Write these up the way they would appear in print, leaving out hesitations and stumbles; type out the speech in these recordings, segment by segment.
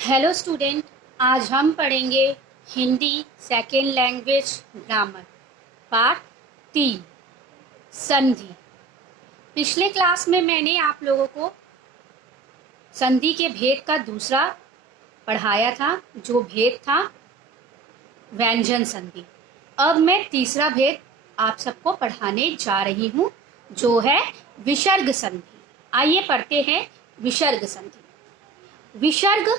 Hello student, आज हम पढ़ेंगे Hindi second language grammar part 3 संधि। पिछले क्लास में मैंने आप लोगों को संधि के भेद का दूसरा पढ़ाया था, जो भेद था व्यंजन संधि। अब मैं तीसरा भेद आप सबको पढ़ाने जा रही हूँ, जो है विसर्ग संधि। आइए पढ़ते हैं विसर्ग संधि। विसर्ग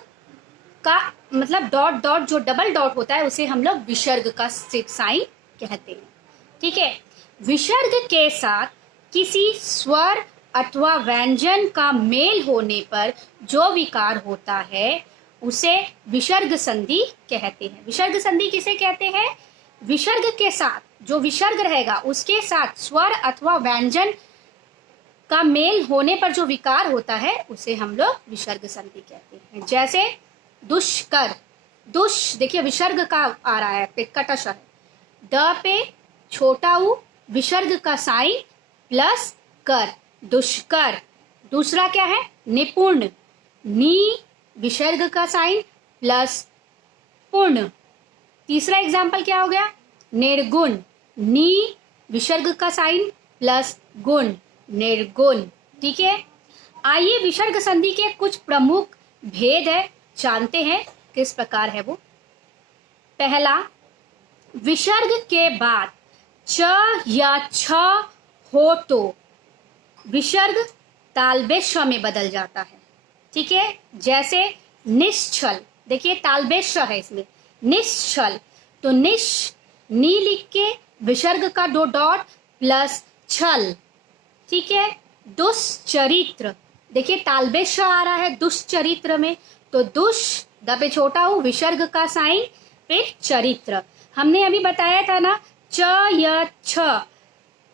का मतलब डॉट डॉट, जो डबल डॉट होता है उसे हम लोग विसर्ग का साइन कहते हैं। ठीक है, विसर्ग के साथ किसी स्वर अथवा व्यंजन का मेल होने पर जो विकार होता है उसे विसर्ग संधि कहते हैं। विसर्ग संधि किसे कहते हैं? विसर्ग के साथ जो विसर्ग रहेगा उसके साथ स्वर अथवा व्यंजन का मेल होने पर जो विकार होता है उसे हम लोग विसर्ग संधि कहते हैं। जैसे दुष्कर, दुष देखिए विसर्ग का आ रहा है, पेट श है, द पे छोटा उ विसर्ग का साइन प्लस कर, दुष्कर। दूसरा क्या है? निपुण, नी विसर्ग का साइन प्लस पूर्ण। तीसरा एग्जाम्पल क्या हो गया? निर्गुण, नी विसर्ग का साइन प्लस गुण, निर्गुण। ठीक है, आइए विसर्ग संधि के कुछ प्रमुख भेद है जानते हैं किस प्रकार है वो। पहला, विसर्ग के बाद च या छ हो तो विसर्ग तालबेश श में बदल जाता है। ठीक है, जैसे निश्चल, देखिए तालबेश श है इसमें, निश्चल, तो निश नी लिख के विसर्ग का दो डॉट प्लस छल। ठीक है, दुष्चरित्र, देखिए तालबेश श आ रहा है दुष्चरित्र में, तो दुष द पे छोटा हूं विसर्ग का साइन फिर चरित्र। हमने अभी बताया था ना, च या छ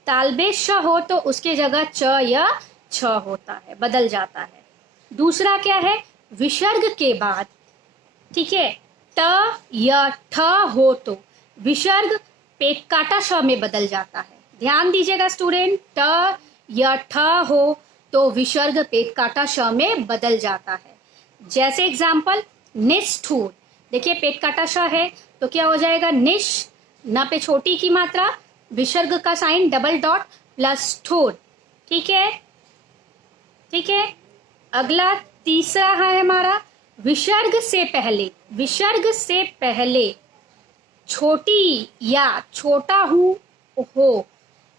तालबेश श हो तो उसके जगह च या छ होता है, बदल जाता है। दूसरा क्या है? विसर्ग के बाद, ठीक है, त या ठ हो तो विसर्ग पेट काटा श में बदल जाता है। ध्यान दीजिएगा स्टूडेंट, ट या ठ हो तो विसर्ग पेट काटा श में बदल जाता है। जैसे एग्जाम्पल निष्ठुर, देखिए पेट काटा श है तो क्या हो जाएगा? निश न पे छोटी की मात्रा विसर्ग का साइन डबल डॉट प्लस ठोर। ठीक है, ठीक है। अगला तीसरा है हमारा विसर्ग से पहले, विसर्ग से पहले छोटी या छोटा हूं हो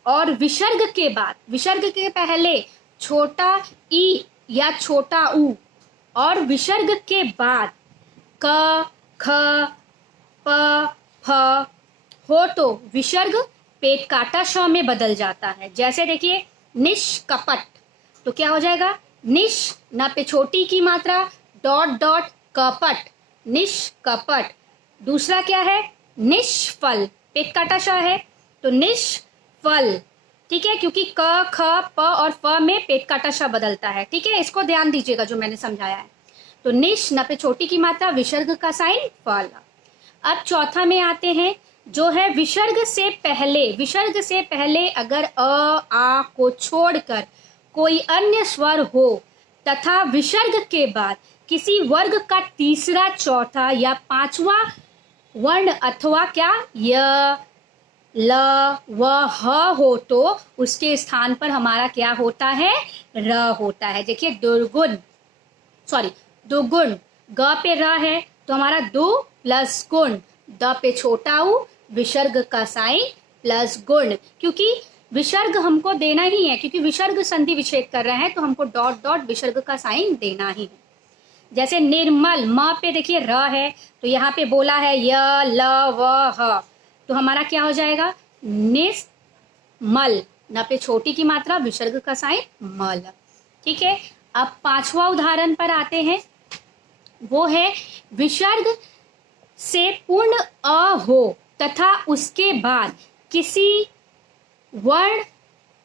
और विसर्ग के बाद, विसर्ग के पहले छोटा ई या छोटा ऊ और विसर्ग के बाद क ख प फ हो तो विसर्ग पेट काटा श में बदल जाता है। जैसे देखिए निष्कपट, तो क्या हो जाएगा? निश न पे छोटी की मात्रा डॉट डॉट कपट, निष्कपट। दूसरा क्या है? निष्फल, पेट काटा श है तो निष्फल। ठीक है, क्योंकि क ख प और फ में पेट काटा श बदलता है। ठीक है, इसको ध्यान दीजिएगा जो मैंने समझाया है। तो निश न पे छोटी की मात्रा विसर्ग का साइन फल। अब चौथा में आते हैं, जो है विसर्ग से पहले, विसर्ग से पहले अगर अ आ को छोड़कर कोई अन्य स्वर हो तथा विसर्ग के बाद किसी वर्ग का तीसरा, चौथा या पांचवा वर्ण अथवा क्या य ल व ह हो तो उसके स्थान पर हमारा क्या होता है? र होता है। देखिए दुर्गुण, सॉरी दुगुण, ग पे र है तो हमारा दो प्लस गुण, द पे छोटा उ विसर्ग का साइन प्लस गुण, क्योंकि विसर्ग हमको देना ही है, क्योंकि विसर्ग संधि विच्छेद कर रहे हैं तो हमको डॉट डॉट विसर्ग का साइन देना ही है। जैसे निर्मल, म पे देखिए र है तो यहाँ पे बोला है य ल व ह, तो हमारा क्या हो जाएगा? निस्मल, न पे छोटी की मात्रा विसर्ग का साइन मल। ठीक है, अब पांचवा उदाहरण पर आते हैं, वो है विसर्ग से पूर्ण अ हो तथा उसके बाद किसी वर्ण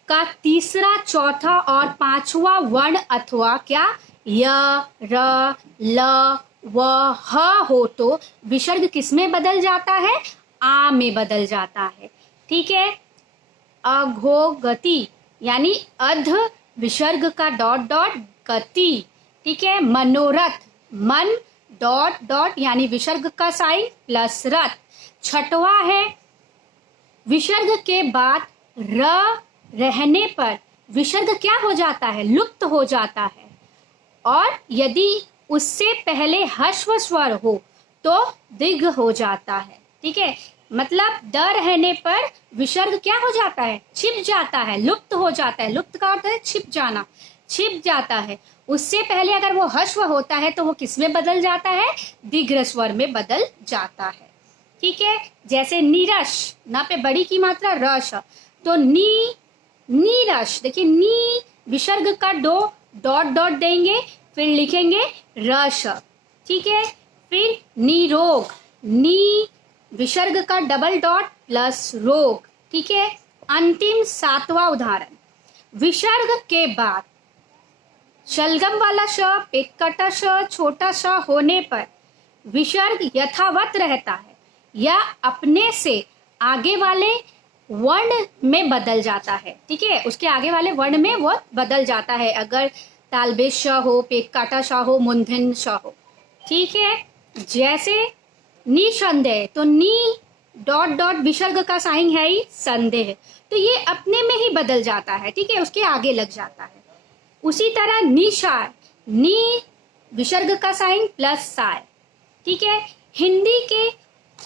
का तीसरा, चौथा और पांचवा वर्ण अथवा क्या य र ल व ह हो तो विसर्ग किस में बदल जाता है? आ में बदल जाता है। ठीक है, अघोगति यानी अध विसर्ग का डॉट डॉट गति। ठीक है, मनोरथ, मन डॉट डॉट यानी विसर्ग का साइन प्लस रथ। छठवां है विसर्ग के बाद र रहने पर विसर्ग क्या हो जाता है, लुप्त हो जाता है, और यदि उससे पहले ह्रस्व स्वर हो तो दीर्घ हो जाता है। ठीक है, मतलब द रहने पर विसर्ग क्या हो जाता है, छिप जाता है, लुप्त हो जाता है। लुप्त का अर्थ है छिप जाना, छिप जाता है। उससे पहले अगर वो ह्रस्व होता है तो वो किस में बदल जाता है, दीर्घ स्वर में बदल जाता है। ठीक है, जैसे नीरस, ना पे बड़ी की मात्रा रस, तो नीरस। देखिए नी विसर्ग का दो डॉट डॉट देंगे, फिर लिखेंगे रस। ठीक है, फिर निरोग, नी विसर्ग का डबल डॉट प्लस रोग। ठीक है, अंतिम सातवां उदाहरण, विसर्ग के बाद शलगम वाला श, पेटकटा श, छोटा श होने पर विसर्ग यथावत रहता है या अपने से आगे वाले वर्ण में बदल जाता है। ठीक है, उसके आगे वाले वर्ण में वो बदल जाता है, अगर तालबेश श हो, पेटकाटा श हो, मूंधन श हो। ठीक है, जैसे निसंदेह, तो नी डॉट डॉट विसर्ग का साइन है ही संदेह, तो ये अपने में ही बदल जाता है। ठीक है, उसके आगे लग जाता है। उसी तरह निशाय, नी विसर्ग का साइन प्लस साय। ठीक है, हिंदी के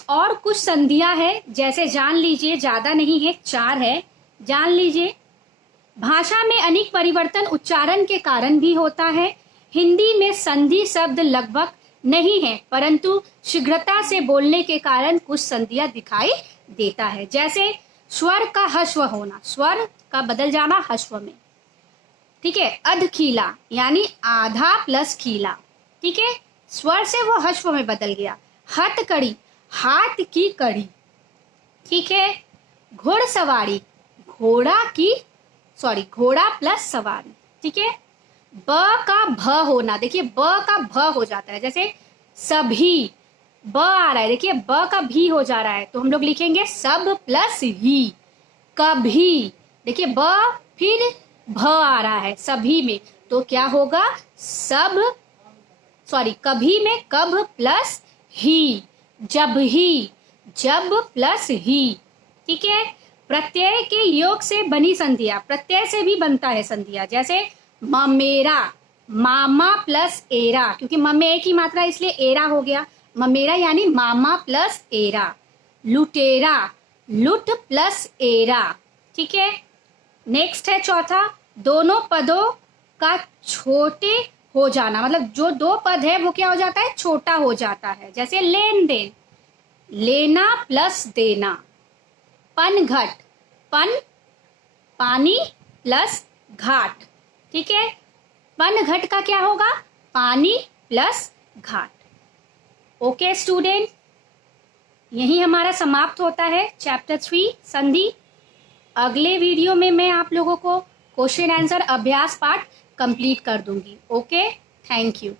और कुछ संधियां हैं, जैसे जान लीजिए, ज्यादा नहीं है, 4 है, जान लीजिए। भाषा में अनेक परिवर्तन उच्चारण के कारण भी होता है। हिंदी में संधि शब्द लगभग नहीं है, परंतु शीघ्रता से बोलने के कारण कुछ संधियां दिखाई देता है। जैसे स्वर का ह्रस्व होना, स्वर का बदल जाना ह्रस्व में। ठीक है, अधखीला यानी आधा प्लस खीला। ठीक है, स्वर से वो ह्रस्व में बदल गया। हथकड़ी, हाथ की कड़ी। ठीक है, घोड़सवारी, घोड़ा प्लस सवारी। ठीक है, ब का भ होना, देखिए ब का भ हो जाता है, जैसे सभी, ब आ रहा है, देखिए ब का भी हो जा रहा है, तो हम लोग लिखेंगे सब प्लस ही। कभी, देखिए ब फिर भ आ रहा है सभी में, तो क्या होगा, कभी में कब प्लस ही, जब ही, जब प्लस ही। ठीक है, प्रत्यय के योग से बनी संधिया, प्रत्यय से भी बनता है संधिया, जैसे ममेरा, मामा प्लस एरा, क्योंकि ममे की मात्रा इसलिए एरा हो गया, ममेरा यानी मामा प्लस एरा। लुटेरा, लुट प्लस एरा। ठीक है, नेक्स्ट है चौथा, दोनों पदों का छोटे हो जाना, मतलब जो दो पद है वो क्या हो जाता है, छोटा हो जाता है। जैसे लेन देन, लेना प्लस देना। पनघट, पन पानी प्लस घाट। ठीक है, पनघट का क्या होगा, पानी प्लस घाट। ओके स्टूडेंट, यही हमारा समाप्त होता है चैप्टर 3 संधि। अगले वीडियो में मैं आप लोगों को क्वेश्चन आंसर अभ्यास पाठ कंप्लीट कर दूंगी। Okay, thank you.